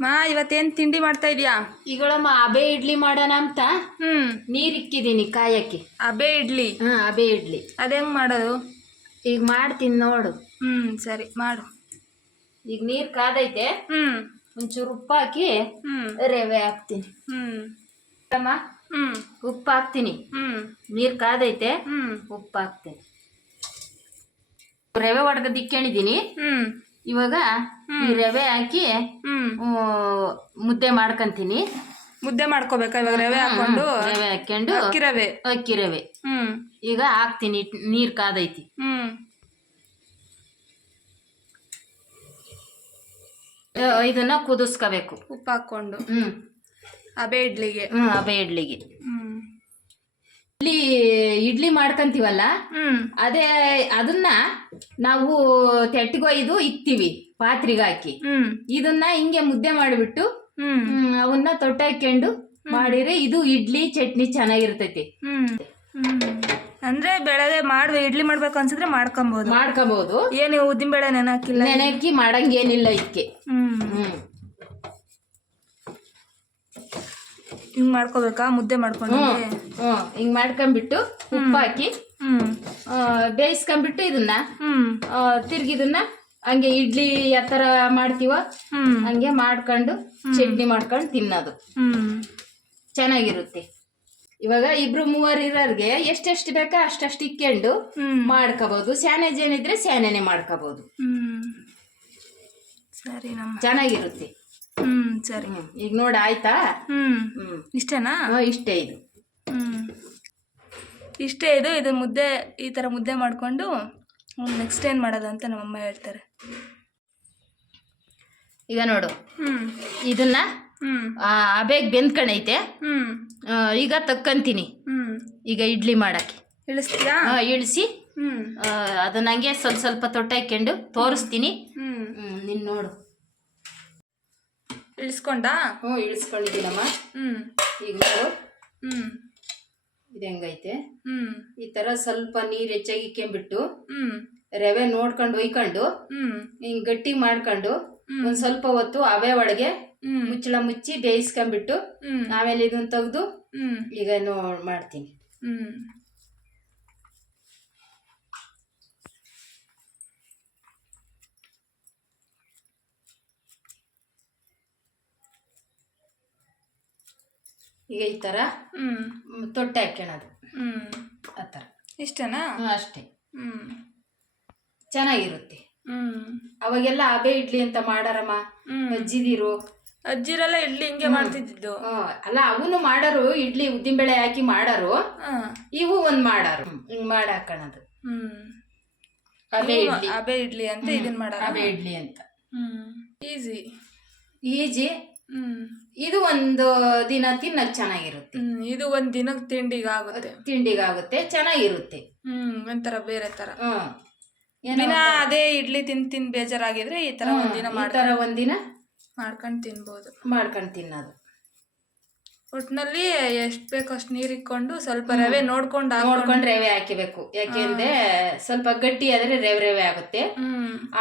ಮಾ ಇವತ್ತೇನ್ ತಿಂಡಿ ಮಾಡ್ತಾ ಇದೀಯಾ? ಈಗಳಮ್ಮ ಅಬೆ ಇಡ್ಲಿ ಮಾಡೋಣ ಅಂತ. ಹ್ಮ್. ನೀರ್ ಇಕ್ಕಿದೀನಿ ಕಾಯಕ್ಕೆ. ಅಬೆ ಇಡ್ಲಿ? ಹಾ ಅಬೆ ಇಡ್ಲಿ. ಅದೇಂಗ್ ಮಾಡೋದು? ಈಗ ಮಾಡ್ತೀನಿ ನೋಡು. ಹ್ಮ್ ಸರಿ ಮಾಡು. ಈಗ ನೀರ್ ಕಾದೈತೆ. ಹ್ಮ್. ಒಂಚೂರು ಉಪ್ಪು ಹಾಕಿ ಹ್ಮ್. ರವೆ ಹಾಕ್ತೀನಿ. ಹ್ಮ್. ಅಮ್ಮ ಹ್ಮ್. ಉಪ್ಪು ಹಾಕ್ತೀನಿ. ಹ್ಮ್. ನೀರ್ ಕಾದೈತೆ. ಹ್ಮ್. ಉಪ್ಪು ಹಾಕ್ತೀನಿ. ರವೆ ಒಡಗ ದಿಕ್ಕೊಂಡಿದ್ದೀನಿ ಹ್ಮ್. ಇವಾಗ ಈ ರವೆ ಹಾಕಿ ಮುದ್ದೆ ಮಾಡ್ಕೊಂತೀನಿ. ಮುದ್ದೆ ಮಾಡ್ಕೋಬೇಕಾ? ಇವಾಗ ರವೆ ಹಾಕೊಂಡು ರವೆ ಹಾಕೊಂಡು ಅಕ್ಕಿ ರವೆ. ಅಕ್ಕಿ ರವೆ. ಹ್ಮ್. ಈಗ ಹಾಕ್ತೀನಿ ನೀರ್ ಕಾದೈತಿ. ಹ್ಮ್. ಇದನ್ನ ಕುದಿಸ್ಕೋಬೇಕು. ಉಪ್ಪು ಹಾಕೊಂಡು ಹ್ಮ್. ಅಬೆ ಇಡ್ಲಿಗೆ. ಹ್ಮ್ ಅಬೆ ಇಡ್ಲಿಗೆ. ಹ್ಮ್. ಇಡ್ಲಿ ಇಡ್ಲಿ ಮಾಡ್ಕಂತೀವಲ್ಲ? ಅದೇ ಅದನ್ನ ನಾವು ತೆಟ್ಟಿಗೊಯ್ದು ಇಕ್ತೀವಿ ಪಾತ್ರೆಗೆ ಹಾಕಿ. ಹ್ಮ್. ಇದನ್ನ ಹಿಂಗೆ ಮುದ್ದೆ ಮಾಡಿಬಿಟ್ಟು ಅವನ್ನ ಅವನ್ನ ತೊಟ್ಟಾಕೊಂಡು ಮಾಡಿದ್ರೆ ಇದು ಇಡ್ಲಿ ಚಟ್ನಿ ಚೆನ್ನಾಗಿರ್ತೈತಿ. ಅಂದ್ರೆ ಬೆಳಗ್ಗೆ ಮಾಡ್ಬೇಕು ಇಡ್ಲಿ ಮಾಡ್ಬೇಕು ಅನ್ಸಿದ್ರೆ ಮಾಡ್ಕೊಬಹುದು ಮಾಡ್ಕೋಬಹುದು ಏನು ಉದ್ದಿನ ಬೇಳೆ ನೆನಾಕಿಲ್ಲ? ನೆನಕ್ಕಿ ಮಾಡಂಗೇನಿಲ್ಲ ಇದಕ್ಕೆ ಹ್ಮ್ ಹ್ಮ್ ಹಿಂಗ್ ಮಾಡ್ಕೋಬೇಕಾ? ಮುದ್ದೆ ಮಾಡ್ಕೊಂಡು ಹ್ಮ್ ಹಿಂಗ್ ಮಾಡ್ಕೊಂಡ್ಬಿಟ್ಟು ಉಪ್ಪು ಹಾಕಿ ಬೇಯಿಸ್ಕೊಂಡ್ಬಿಟ್ಟು ಇದನ್ನ ತಿರ್ಗಿದನ್ನ ಹಂಗೆ ಇಡ್ಲಿ ಯಾವ ತರ ಮಾಡ್ತೀವ ಹಂಗೆ ಮಾಡ್ಕೊಂಡು ಚಟ್ನಿ ಮಾಡ್ಕೊಂಡು ತಿನ್ನೋದು. ಹ್ಮ್. ಚೆನ್ನಾಗಿರುತ್ತೆ. ಇವಾಗ ಇಬ್ರು ಮೂವರು ಇರೋರ್ಗೆ ಎಷ್ಟೆಷ್ಟು ಬೇಕಾ ಅಷ್ಟಷ್ಟು ಇಕ್ಕೊಂಡು ಮಾಡ್ಕೋಬಹುದು ಸ್ಯಾನೆ ಜೇನಿದ್ರೆ ಸ್ಯಾನೇನೆ ಮಾಡ್ಕೋಬಹುದು ಹ್ಮ್. ಸರಿ ನಮ್ಮ ಚೆನ್ನಾಗಿರುತ್ತೆ. ಹ್ಮ್ ಸರಿ. ಹ್ಮ್ ಈಗ ನೋಡಿ ಆಯ್ತಾ? ಹ್ಮ್. ಹ್ಮ್. ಇಷ್ಟೇನಾ? ಹಾ, ಇಷ್ಟೇ ಇದು. ಹ್ಮ್. ಇಷ್ಟೇ ಇದು ಇದು ಮುದ್ದೆ ಈ ಥರ ಮುದ್ದೆ ಮಾಡಿಕೊಂಡು ನೆಕ್ಸ್ಟ್ ಏನು ಮಾಡೋದು ಅಂತ ನಮ್ಮಮ್ಮ ಹೇಳ್ತಾರೆ. ಈಗ ನೋಡು. ಹ್ಮ್. ಇದನ್ನ ಹ್ಮ್. ಆ, ಅಬೇಗ್ ಬೆಂದ್ಕಣೈತೆ ಹ್ಮ್. ಆ, ಈಗ ತಕ್ಕಂತೀನಿ. ಹ್ಮ್. ಈಗ ಇಡ್ಲಿ ಮಾಡಕ್ಕೆ. ಇಳಿಸ್ತೀರಾ? ಆ, ಇಳಿಸಿ. ಹ್ಮ್. ಆ, ಅದನ್ನ ಹಂಗೆ ಸ್ವಲ್ಪ ಸ್ವಲ್ಪ ತೊಟ್ಟಾಕೊಂಡು ತೋರಿಸ್ತೀನಿ. ಹ್ಮ್. ಹ್ಮ್ ನೀನ್ ನೋಡು. ಇಳಿಸ್ಕೊಂಡಾ? ಹ್ಞೂ ಇಳಿಸ್ಕೊಂಡಿದ್ದೀನಮ್ಮ. ಹ್ಞೂ ಈಗ ನೋಡು. ಹ್ಮ್. ಇದು ಹೆಂಗೈತೆ? ಹ್ಮ್. ಈ ಥರ ಸ್ವಲ್ಪ ನೀರು ಹೆಚ್ಚಾಗಿ ಇಕ್ಕೊಂಬಿಟ್ಟು ಹ್ಞೂ ರವೆ ನೋಡ್ಕೊಂಡು ಒಯ್ಕೊಂಡು ಹ್ಞೂ ಹಿಂಗೆ ಗಟ್ಟಿ ಮಾಡ್ಕೊಂಡು ಒಂದು ಸ್ವಲ್ಪ ಹೊತ್ತು ಅವೆ ಒಳಗೆ ಮುಚ್ಚಳ ಮುಚ್ಚಿ ಬೇಯಿಸ್ಕೊಂಡ್ಬಿಟ್ಟು ಆಮೇಲೆ ಇದನ್ನ ತೆಗೆದು ಈಗ ನೋ ಮಾಡ್ತೀನಿ. ಹ್ಮ್. ಈಗ ಈ ತರ ಹ್ಮ್. ಮ್, ತೊಟ್ಟೆ ಹಾಕ್ಯಣದು ಹ್ಮ್. ಆ ಥರ ಇಷ್ಟನಾ? ಅಷ್ಟೇ. ಹ್ಮ್. ಚೆನ್ನಾಗಿರುತ್ತೆ. ಹ್ಮ್. ಅವಾಗೆಲ್ಲ ಅಬೆ ಇಡ್ಲಿ ಅಂತ ಮಾಡಾರಮ್ಮ. ಅಜ್ಜಿದಿರು. ಅಜ್ಜಿರೆಲ್ಲ ಇಡ್ಲಿ ಹಿಂಗೆ ಮಾಡ್ತಿದ್ದಿದ್ದು. ಆ, ಅಲ್ಲ ಅವನು ಮಾಡಾರು ಇಡ್ಲಿ ಉದ್ದಿನಬೇಳೆ ಹಾಕಿ ಮಾಡಾರು. ಇವು ಒಂದ್ ಮಾಡಾರು. ಮಾಡಾಕಣದು ಮಾಡಿ ಹಾಕೋಣದು ಹ್ಮ್. ಅಬೆ ಇಡ್ಲಿ. ಅಬೆ ಇಡ್ಲಿ ಅಂತ ಇದನ್ನ ಮಾಡ ಅಬೆ ಇಡ್ಲಿ ಅಂತ. ಹ್ಮ್. Easy easy. ಇದು ಒಂದು ದಿನ ತಿನ್ನಕ್ ಚೆನ್ನಾಗಿರುತ್ತೆ. ಹ್ಮ್ ಇದು ಒಂದ್ ದಿನಕ್ ತಿಂಡಿಗೆ ಆಗುತ್ತೆ ತಿಂಡಿಗಾಗುತ್ತೆ ಚೆನ್ನಾಗಿರುತ್ತೆ. ಹ್ಮ್ ಒಂಥರ ಬೇರೆ ತರ. ಹ್ಮ್. ಏನೋ ದಿನ ಅದೇ ಇಡ್ಲಿ ತಿನ್ ತಿನ್ ಬೇಜಾರಾಗಿದ್ರೆ ಈ ತರ ಒಂದಿನ ಈ ಒಂದಿನ ಮಾಡ್ಕೊಂಡು ತಿನ್ಬೋದು. ಮಾಡ್ಕೊಂಡು ತಿನ್ನೋದು. ಒಟ್ನಲ್ಲಿ ಎಷ್ಟ್ ಬೇಕೋ ಅಷ್ಟ್ ನೀರ್ ಇಕ್ಕೊಂಡು ಸ್ವಲ್ಪ ರವೆ ನೋಡ್ಕೊಂಡು ನೋಡ್ಕೊಂಡು ರವೆ ಹಾಕಿಬೇಕು. ಯಾಕೆಂದ್ರೆ ಸ್ವಲ್ಪ ಗಟ್ಟಿ ಆದ್ರೆ ರವೆ ರವೆ ಆಗುತ್ತೆ.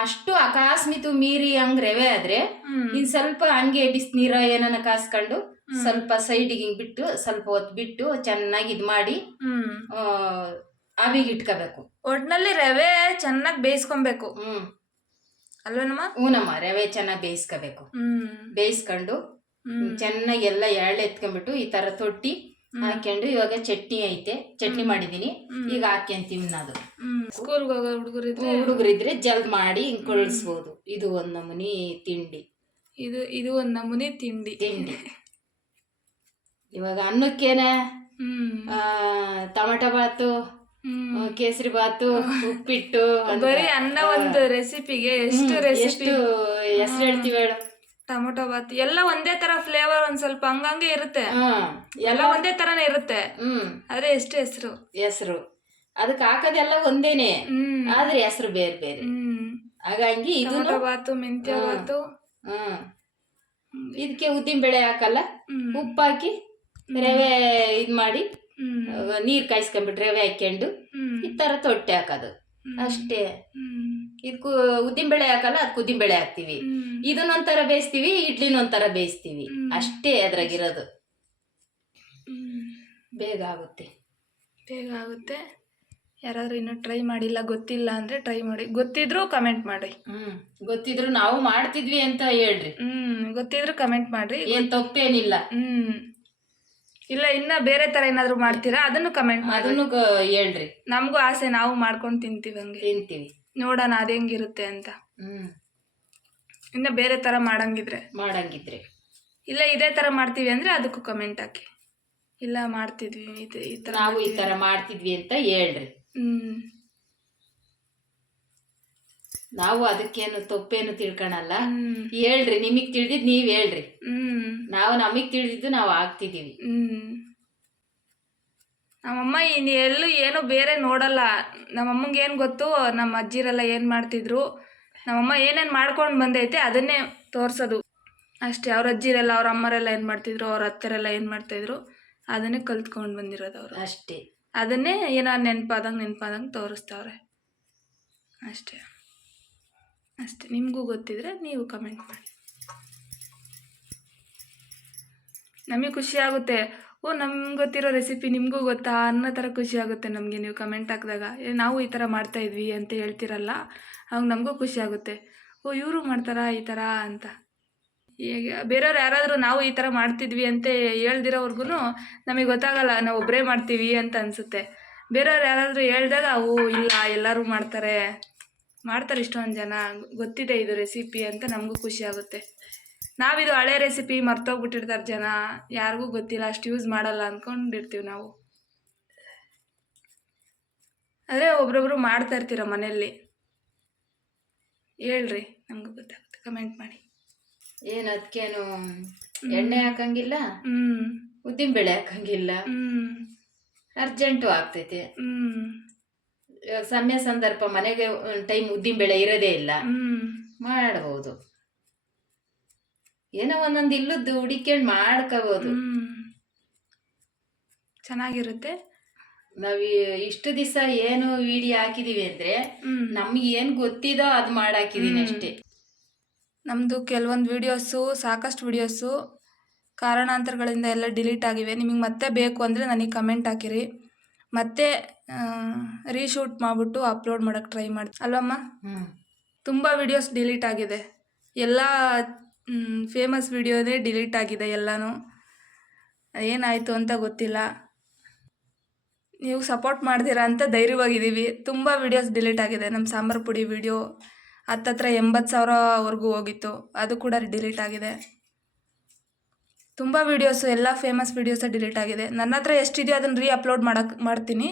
ಅಷ್ಟು ಅಕಸ್ಮಿತು ಮೀರಿ ಹಂಗ್ ರವೆ ಆದ್ರೆ ಇನ್ ಸ್ವಲ್ಪ ಹಂಗೆ ಬಿಸಿನೀರ ಏನನ್ನ ಕಾಸ್ಕೊಂಡು ಸ್ವಲ್ಪ ಸೈಡಿಗೆ ಹಿಂಗ್ ಬಿಟ್ಟು ಸ್ವಲ್ಪ ಹೊತ್ತು ಬಿಟ್ಟು ಚೆನ್ನಾಗಿ ಇದ್ ಮಾಡಿ ಅವಿಗೆ ಆವಿಗೆ ಇಟ್ಕೋಬೇಕು. ಒಟ್ನಲ್ಲಿ ರವೆ ಚೆನ್ನಾಗಿ ಬೇಯಿಸ್ಕೊಬೇಕು. ಹ್ಮ್. ಅಲ್ವೇನಮ್ಮ? ಹೂನಮ್ಮ ರವೆ ಚೆನ್ನಾಗಿ ಬೇಯಿಸ್ಕೋಬೇಕು. ಹ್ಮ್. ಬೇಯಿಸ್ಕೊಂಡು ಚೆನ್ನಾಗಿ ಎಲ್ಲ ಎಳ್ಳು ಎತ್ಕೊಂಡ್ಬಿಟ್ಟು ಈ ತರ ತೊಟ್ಟಿ ಹಾಕೊಂಡು ಇವಾಗ ಚಟ್ನಿ ಐತೆ. ಚಟ್ನಿ ಮಾಡಿದೀನಿ. ಈಗ ಹಾಕ್ಯಂತೀವಿ ಅದು ಹ್ಮ್. ಸ್ಕೂಲ್ಗೆ ಹೋಗೋ ಹುಡುಗರಿದ್ರೆ ಹುಡುಗರಿದ್ರೆ ಜಲ್ದ್ ಮಾಡಿ ಹಿಂಗ್ ಕಳಿಸ್ಬೋದು. ಇದು ಒಂದ್ ನಮೂನಿ ತಿಂಡಿ. ಇದು ಇದು ಒಂದ್ ನಮೂನಿ ತಿಂಡಿ. ತಿಂಡಿ. ಇವಾಗ ಅನ್ನಕ್ಕೇನ? ಟಮಟ ಬಾತು ಕೇಸರಿ ಬಾತು ಉಪ್ಪಿಟ್ಟು. ಬರೀ ಅನ್ನ ಒಂದು ರೆಸಿಪಿಗೆ ಎಷ್ಟು ರೆಸಿಪಿ ಎಷ್ಟು ಹೆಸರು ಹೇಳ್ತೀವಿ ಹೇಳು. ಟೊಮೊಟೊ ಬಾತ್ ಎಲ್ಲ ಒಂದೇ ತರ ಫ್ಲೇವರ್ ಒಂದ್ ಸ್ವಲ್ಪ ಹಂಗಂಗೆ ಇರುತ್ತೆ. ಹ್ಮ್. ಎಲ್ಲ ಒಂದೇ ತರನೇ ಇರುತ್ತೆ. ಹ್ಮ್. ಆದ್ರೆ ಎಷ್ಟು ಹೆಸರು? ಹೆಸರು. ಅದಕ್ಕೆ ಹಾಕೋದೆಲ್ಲ ಒಂದೇನೆ. ಹ್ಮ್. ಆದ್ರೆ ಹೆಸರು ಬೇರೆ ಬೇರೆ. ಹ್ಮ್. ಹಾಗಾಗಿ ಇದು ಟೊಮೊಟೊ ಬಾತು ಮೆಂತ್ಯ ಬಾತು. ಹ್ಮ್. ಇದಕ್ಕೆ ಉದ್ದಿನ ಬೇಳೆ ಹಾಕಲ್ಲ? ಹ್ಮ್. ಉಪ್ಪು ಹಾಕಿ ರವೆ ಇದ್ ಮಾಡಿ ಹ್ಮ್. ಅಹ್, ನೀರ್ ಕಾಯಿಸ್ಕೊಂಡ್ಬಿಟ್ಟು ರವೆ ಹಾಕ್ಕೊಂಡು ಹ್ಮ್. ಈ ತರ ತೊಟ್ಟೆ ಹಾಕೋದು. ಹ್ಮ್. ಅಷ್ಟೇ. ಹ್ಮ್. ಇದಕ್ಕೂ ಉದ್ದಿನ ಬೇಳೆ ಹಾಕಲ್ಲ ಅದಕ್ಕೆ ಉದ್ದಿನ ಬೇಳೆ ಹಾಕ್ತಿವಿ. ಹ್ಮ್. ಇದನ್ನೊಂಥರ ಬೇಯಿಸ್ತೀವಿ ಇಡ್ಲಿನೊಂಥರ ಬೇಯಿಸ್ತೀವಿ. ಅಷ್ಟೇ ಅದ್ರಾಗಿರೋದು. ಬೇಗ ಆಗುತ್ತೆ. ಬೇಗ ಆಗುತ್ತೆ. ಯಾರಾದರೂ ಇನ್ನೂ ಟ್ರೈ ಮಾಡಿಲ್ಲ ಗೊತ್ತಿಲ್ಲ ಅಂದರೆ ಟ್ರೈ ಮಾಡಿ. ಗೊತ್ತಿದ್ರು ಕಮೆಂಟ್ ಮಾಡಿ ಹ್ಮ್. ಗೊತ್ತಿದ್ರು ನಾವು ಮಾಡ್ತಿದ್ವಿ ಅಂತ ಹೇಳ್ರಿ. ಹ್ಮ್. ಗೊತ್ತಿದ್ರು ಕಮೆಂಟ್ ಮಾಡ್ರಿ. ಏನ್ ತಪ್ಪೇನಿಲ್ಲ. ಹ್ಮ್. ಇಲ್ಲ ಇನ್ನ ಬೇರೆ ತರ ಏನಾದ್ರು ಮಾಡ್ತೀರಾ? ಅದನ್ನು ಕಮೆಂಟ್ ಮಾಡಿ. ಅದನ್ನು ಗ- ಹೇಳ್ರಿ. ನಮಗೂ ಆಸೆ ನಾವು ಮಾಡ್ಕೊಂಡು ತಿಂತೀವಿ ಹಂಗೆ. ತಿಂತೀವಿ. ನೋಡೋಣ ಅದು ಹೆಂಗಿರುತ್ತೆ ಅಂತ. ಹ್ಮ್. ಇನ್ನ ಬೇರೆ ತರ ಮಾಡಂಗಿದ್ರೆ? ಮಾಡಂಗಿದ್ರೆ. ಇಲ್ಲ ಇದೇ ತರ ಮಾಡ್ತೀವಿ ಅಂದ್ರೆ ಅದಕ್ಕೂ ಕಮೆಂಟ್ ಹಾಕಿ. ಇಲ್ಲ ಮಾಡ್ತಿದ್ವಿ ಇದು ಈ ಥರ ನಾವು ಈ ತರ ಮಾಡ್ತಿದ್ವಿ ಅಂತ ಹೇಳ್ರಿ. ಹ್ಞೂ ನಾವು ಅದಕ್ಕೇನು ತಪ್ಪೇನು ತಿಳ್ಕೊಳಲ್ಲ ಹ್ಮ್. ಹೇಳ್ರಿ ನಿಮಗ್ ತಿಳಿದಿದ್ ನೀವ್ ಹೇಳ್ರಿ. ಹ್ಞೂ ನಾವು ನಮಗ್ ತಿಳಿದಿದ್ದು ನಾವು ಆಗ್ತಿದೀವಿ. ಹ್ಮ್. ನಮ್ಮಮ್ಮ ಇನ್ನು ಎಲ್ಲೂ ಏನೂ ಬೇರೆ ನೋಡಲ್ಲ. ನಮ್ಮಮ್ಮಂಗೆ ಏನು ಗೊತ್ತು ನಮ್ಮ ಅಜ್ಜಿರೆಲ್ಲ ಏನು ಮಾಡ್ತಿದ್ರು? ನಮ್ಮಮ್ಮ ಏನೇನು ಮಾಡ್ಕೊಂಡು ಬಂದೈತೆ ಅದನ್ನೇ ತೋರಿಸೋದು. ಅಷ್ಟೇ ಅವ್ರ ಅಜ್ಜಿರೆಲ್ಲ ಅವ್ರ ಅಮ್ಮರೆಲ್ಲ ಏನು ಮಾಡ್ತಿದ್ರು ಅವ್ರ ಅತ್ತರೆಲ್ಲ ಏನು ಮಾಡ್ತಾಯಿದ್ರು ಅದನ್ನೇ ಕಲ್ತ್ಕೊಂಡು ಬಂದಿರೋದು ಅವರು. ಅಷ್ಟೇ. ಅದನ್ನೇ ಏನಾದ್ರು ನೆನಪಾದಂಗೆ ನೆನಪಾದಂಗೆ ತೋರಿಸ್ತಾವ್ರೆ. ಅಷ್ಟೇ. ಅಷ್ಟೇ. ನಿಮಗೂ ಗೊತ್ತಿದ್ರೆ ನೀವು ಕಮೆಂಟ್ ಮಾಡಿ. ನಮಗೆ ಖುಷಿ ಆಗುತ್ತೆ. ಓ ನಮ್ಗೆ ಗೊತ್ತಿರೋ ರೆಸಿಪಿ ನಿಮಗೂ ಗೊತ್ತಾ? ಅನ್ನೋ ಥರ ಖುಷಿ ಆಗುತ್ತೆ ನಮಗೆ ನೀವು ಕಮೆಂಟ್ ಹಾಕಿದಾಗ. ಏ ನಾವು ಈ ಥರ ಮಾಡ್ತಾಯಿದ್ವಿ ಅಂತ ಹೇಳ್ತಿರಲ್ಲ. ಅವಾಗ ನಮಗೂ ಖುಷಿ ಆಗುತ್ತೆ. ಓ, ಇವರು ಮಾಡ್ತಾರಾ, ಈ ಥರ ಅಂತ. ಈಗ ಬೇರೆಯವ್ರು ಯಾರಾದರೂ ನಾವು ಈ ಥರ ಮಾಡ್ತಿದ್ವಿ ಅಂತ ಹೇಳ್ದಿರೋವ್ರಿಗೂ ನಮಗೆ ಗೊತ್ತಾಗಲ್ಲ, ನಾವು ಒಬ್ಬರೇ ಮಾಡ್ತೀವಿ ಅಂತ ಅನಿಸುತ್ತೆ. ಬೇರೆಯವ್ರು ಯಾರಾದರೂ ಹೇಳ್ದಾಗ, ಓ, ಇಲ್ಲ, ಎಲ್ಲರೂ ಮಾಡ್ತಾರೆ. ಮಾಡ್ತಾರೆ ಇಷ್ಟೊಂದು ಜನ, ಗೊತ್ತಿದೆ ಇದು ರೆಸಿಪಿ ಅಂತ ನಮಗೂ ಖುಷಿ ಆಗುತ್ತೆ. ನಾವಿದು ಹಳೆ ರೆಸಿಪಿ ಮರ್ತೋಗ್ಬಿಟ್ಟಿರ್ತಾರೆ ಜನ, ಯಾರಿಗೂ ಗೊತ್ತಿಲ್ಲ, ಅಷ್ಟು ಯೂಸ್ ಮಾಡಲ್ಲ ಅಂದ್ಕೊಂಡಿರ್ತೀವಿ ನಾವು. ಅದೇ ಒಬ್ರೊಬ್ರು ಮಾಡ್ತಾ ಇರ್ತೀರ ಮನೆಯಲ್ಲಿ. ಹೇಳ್ರಿ ನಮಗೂ ಗೊತ್ತಾಗುತ್ತೆ. ಕಮೆಂಟ್ ಮಾಡಿ. ಏನು ಅದಕ್ಕೇನು ಎಣ್ಣೆ ಹಾಕಂಗಿಲ್ಲ? ಹ್ಞೂ ಉದ್ದಿನ ಬೇಳೆ ಹಾಕಂಗಿಲ್ಲ? ಹ್ಞೂ ಅರ್ಜೆಂಟು ಆಗ್ತೈತೆ. ಹ್ಞೂ ಸಮಯ ಸಂದರ್ಭ ಮನೆಗೆ ಟೈಮ್ ಉದ್ದಿನ ಬೇಳೆ ಇರೋದೇ ಇಲ್ಲ. ಹ್ಞೂ ಮಾಡಬಹುದು ಏನೋ ಒಂದೊಂದು ಇಲ್ಲದ್ದು ಹುಡಿಕೊಂಡು ಮಾಡ್ಕೋಬಹುದು ಚೆನ್ನಾಗಿರುತ್ತೆ. ನಾವ್ ಇಷ್ಟು ದಿವಸ ಏನು ವಿಡಿಯೋ ಹಾಕಿದೀವಿ ಅಂದ್ರೆ ನಮ್ಗೆ ಏನ್ ಗೊತ್ತಿದೋ ಅದ್ ಮಾಡಾಕಿದೀನಿ. ಅಷ್ಟೇ. ನಮ್ಮದು ಕೆಲವೊಂದು ವಿಡಿಯೋಸು ಸಾಕಷ್ಟು ವಿಡಿಯೋಸು ಕಾರಣಾಂತರಗಳಿಂದ ಎಲ್ಲ ಡಿಲೀಟ್ ಆಗಿವೆ. ನಿಮಗೆ ಮತ್ತೆ ಬೇಕು ಅಂದರೆ ನನಗೆ ಕಮೆಂಟ್ ಹಾಕಿರಿ. ಮತ್ತೆ ರೀಶೂಟ್ ಮಾಡಿಬಿಟ್ಟು ಅಪ್ಲೋಡ್ ಮಾಡೋಕ್ಕೆ ಟ್ರೈ ಮಾಡಿ ಅಲ್ವಮ್ಮ? ತುಂಬ ವಿಡಿಯೋಸ್ ಡಿಲೀಟ್ ಆಗಿದೆ. ಎಲ್ಲ ಫೇಮಸ್ ವಿಡಿಯೋನೇ ಡಿಲೀಟ್ ಆಗಿದೆ ಎಲ್ಲನೂ. ಏನಾಯಿತು ಅಂತ ಗೊತ್ತಿಲ್ಲ. ನೀವು ಸಪೋರ್ಟ್ ಮಾಡ್ತೀರಾ ಅಂತ ಧೈರ್ಯವಾಗಿದ್ದೀವಿ. ತುಂಬ ವೀಡಿಯೋಸ್ ಡಿಲೀಟ್ ಆಗಿದೆ. ನಮ್ಮ ಸಾಂಬಾರು ಪುಡಿ ವಿಡಿಯೋ ಹತ್ತತ್ರ ಎಂಬತ್ತು ಸಾವಿರವರೆಗೂ ಹೋಗಿತ್ತು. ಅದು ಕೂಡ ಡಿಲೀಟ್ ಆಗಿದೆ. ತುಂಬ ವೀಡಿಯೋಸು ಎಲ್ಲ ಫೇಮಸ್ ವೀಡಿಯೋಸ ಡಿಲೀಟ್ ಆಗಿದೆ. ನನ್ನ ಹತ್ರ ಎಷ್ಟಿದೆಯೋ ಅದನ್ನು ರೀ ಅಪ್ಲೋಡ್ ಮಾಡಕ್ಕೆ ಮಾಡ್ತೀನಿ.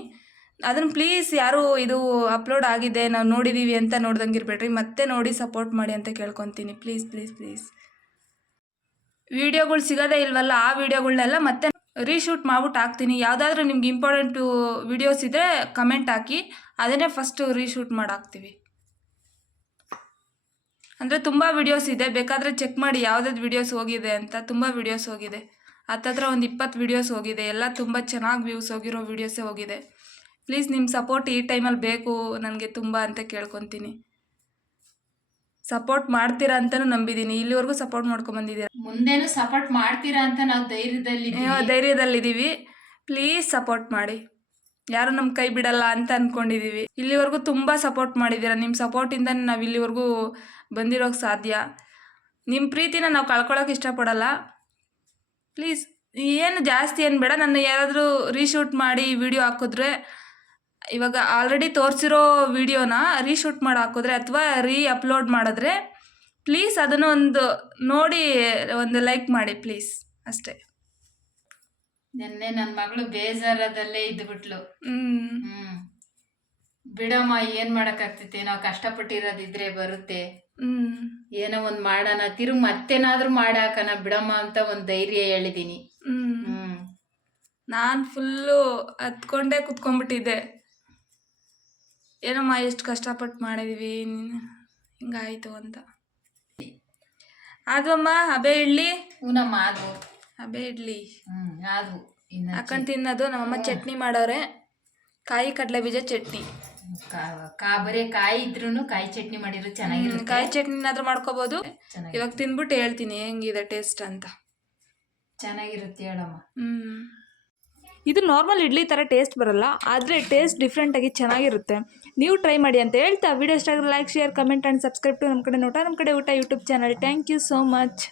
ಅದನ್ನು ಪ್ಲೀಸ್ ಯಾರು ಇದು ಅಪ್ಲೋಡ್ ಆಗಿದೆ, ನಾವು ನೋಡಿದ್ದೀವಿ ಅಂತ ನೋಡ್ದಂಗೆ ಇರಬೇಡ್ರಿ. ಮತ್ತೆ ನೋಡಿ ಸಪೋರ್ಟ್ ಮಾಡಿ ಅಂತ ಕೇಳ್ಕೊತೀನಿ. ಪ್ಲೀಸ್ ಪ್ಲೀಸ್ ಪ್ಲೀಸ್ ವೀಡಿಯೋಗಳು ಸಿಗೋದೇ ಇಲ್ವಲ್ಲ, ಆ ವೀಡಿಯೋಗಳನ್ನೆಲ್ಲ ಮತ್ತೆ ರೀಶೂಟ್ ಮಾಡ್ಬಿಟ್ಟು ಹಾಕ್ತೀನಿ. ಯಾವುದಾದ್ರೂ ನಿಮ್ಗೆ ಇಂಪಾರ್ಟೆಂಟು ವಿಡಿಯೋಸ್ ಇದ್ದರೆ ಕಮೆಂಟ್ ಹಾಕಿ. ಅದನ್ನೇ ಫಸ್ಟು ರೀಶೂಟ್ ಮಾಡಿ ಹಾಕ್ತೀವಿ. ಅಂದರೆ ತುಂಬ ವಿಡಿಯೋಸ್ ಇದೆ. ಬೇಕಾದರೆ ಚೆಕ್ ಮಾಡಿ ಯಾವುದಾದ್ರು ವಿಡಿಯೋಸ್ ಹೋಗಿದೆ ಅಂತ. ತುಂಬ ವಿಡಿಯೋಸ್ ಹೋಗಿದೆ. ಹತ್ತತ್ರ ಒಂದು ಇಪ್ಪತ್ತು ವಿಡಿಯೋಸ್ ಹೋಗಿದೆ. ಎಲ್ಲ ತುಂಬ ಚೆನ್ನಾಗಿ ವ್ಯೂಸ್ ಹೋಗಿರೋ ವಿಡಿಯೋಸೇ ಹೋಗಿದೆ. ಪ್ಲೀಸ್ ನಿಮ್ಮ ಸಪೋರ್ಟ್ ಈ ಟೈಮಲ್ಲಿ ಬೇಕು. ನನಗೆ ತುಂಬ ಅಂತ ಕೇಳ್ಕೊತೀನಿ. ಸಪೋರ್ಟ್ ಮಾಡ್ತೀರಾ ಅಂತಾನು ನಂಬಿದೀನಿ. ಇಲ್ಲಿವರೆಗೂ ಸಪೋರ್ಟ್ ಮಾಡ್ಕೊಂಬಂದಿದ್ದೀರಾ? ಮುಂದೇನು ಸಪೋರ್ಟ್ ಮಾಡ್ತೀರಾ ಅಂತ ನಾವು ಧೈರ್ಯದಲ್ಲಿ ಧೈರ್ಯದಲ್ಲಿದ್ದೀವಿ. ಪ್ಲೀಸ್ ಸಪೋರ್ಟ್ ಮಾಡಿ. ಯಾರು ನಮ್ಮ ಕೈ ಬಿಡಲ್ಲ ಅಂತ ಅನ್ಕೊಂಡಿದೀವಿ. ಇಲ್ಲಿವರೆಗೂ ತುಂಬ ಸಪೋರ್ಟ್ ಮಾಡಿದ್ದೀರಾ. ನಿಮ್ಮ ಸಪೋರ್ಟಿಂದ ನಾವು ಇಲ್ಲಿವರೆಗೂ ಬಂದಿರೋಕ್ಕೆ ಸಾಧ್ಯ. ನಿಮ್ಮ ಪ್ರೀತಿನ ನಾವು ಕಳ್ಕೊಳಕ್ಕೆ ಇಷ್ಟಪಡಲ್ಲ. ಪ್ಲೀಸ್ ಏನು ಜಾಸ್ತಿ ಏನು ಬೇಡ. ನನ್ನ ಯಾರಾದರೂ ರೀಶೂಟ್ ಮಾಡಿ ವಿಡಿಯೋ ಹಾಕಿದ್ರೆ ಇವಾಗ ಆಲ್ರೆಡಿ ತೋರಿಸಿರೋ ವಿಡಿಯೋನ ರೀಶೂಟ್ ಮಾಡಿ ಹಾಕಿದ್ರೆ ಅಥವಾ ರೀ ಅಪ್ಲೋಡ್ ಮಾಡಿದ್ರೆ ಪ್ಲೀಸ್ ಅದನ್ನು ಒಂದು ನೋಡಿ ಒಂದು ಲೈಕ್ ಮಾಡಿ ಪ್ಲೀಸ್ ಅಷ್ಟೇ. ನಿನ್ನೆ ನನ್ನ ಮಗಳು ಬೇಜಾರದಲ್ಲೇ ಇದ್ಬಿಟ್ಲು. ಬಿಟ್ಲು ಹ್ಮ್. ಬಿಡಮ್ಮ ಏನ್ ಮಾಡಕ್ಕಾಗ್ತೈತೆ ನಾವು ಕಷ್ಟಪಟ್ಟಿರೋದಿದ್ರೆ ಬರುತ್ತೆ. ಹ್ಮ್. ಏನೋ ಒಂದ್ ಮಾಡೋಣ ತಿರು ಮತ್ತೇನಾದ್ರೂ ಮಾಡಾಕನ ಬಿಡಮ್ಮ ಅಂತ ಒಂದ್ ಧೈರ್ಯ ಹೇಳಿದೀನಿ. ಹ್ಮ್. ನಾನು ಫುಲ್ಲು ಹತ್ಕೊಂಡೇ ಕುತ್ಕೊಂಡ್ಬಿಟ್ಟಿದ್ದೆ. ಏನಮ್ಮ ಎಷ್ಟು ಕಷ್ಟಪಟ್ಟು ಮಾಡಿದೀವಿ ನೀನು? ಹಿಂಗಾಯಿತು ಅಂತ. ಅಮ್ಮ ಹಬೆ ಇಡ್ಲಿ? ಹೂನಮ್ಮ ಅದು ಹಬೆ ಇಡ್ಲಿ. ಹ್ಮ್ ಅದು ಹಾಕೊಂಡು ತಿನ್ನೋದು ನಮ್ಮಮ್ಮ ಚಟ್ನಿ ಮಾಡೋರೆ. ಕಾಯಿ ಕಡಲೆ ಬೀಜ ಚಟ್ನಿ. ಕಾ- ಬರೀ ಕಾಯಿ ಇದ್ರೂ ಕಾಯಿ ಚಟ್ನಿ ಮಾಡಿದ್ರು ಚೆನ್ನಾಗಿರುತ್ತೆ. ಕಾಯಿ ಚಟ್ನಿನಾದ್ರೂ ಮಾಡ್ಕೋಬೋದು. ಚೆನ್ನಾಗಿ ಇವಾಗ ತಿನ್ಬಿಟ್ಟು ಹೇಳ್ತೀನಿ ಹೆಂಗಿದೆ ಟೇಸ್ಟ್ ಅಂತ. ಚೆನ್ನಾಗಿರುತ್ತೆ ಹೇಳಮ್ಮ. ಹ್ಮ್. ಇದು ನಾರ್ಮಲ್ ಇಡ್ಲಿ ಥರ ಟೇಸ್ಟ್ ಬರಲ್ಲ ಆದರೆ ಟೇಸ್ಟ್ ಡಿಫ್ರೆಂಟಾಗಿ ಚೆನ್ನಾಗಿರುತ್ತೆ. ನೀವು ಟ್ರೈ ಮಾಡಿ ಅಂತ ಹೇಳ್ತಾ. ವಿಡಿಯೋ ಇಷ್ಟ like share comment and subscribe to ನಮ್ಮ ಕಡೆ ನೋಟ ನಮ್ಮ ಕಡೆ ಊಟ YouTube channel thank you so much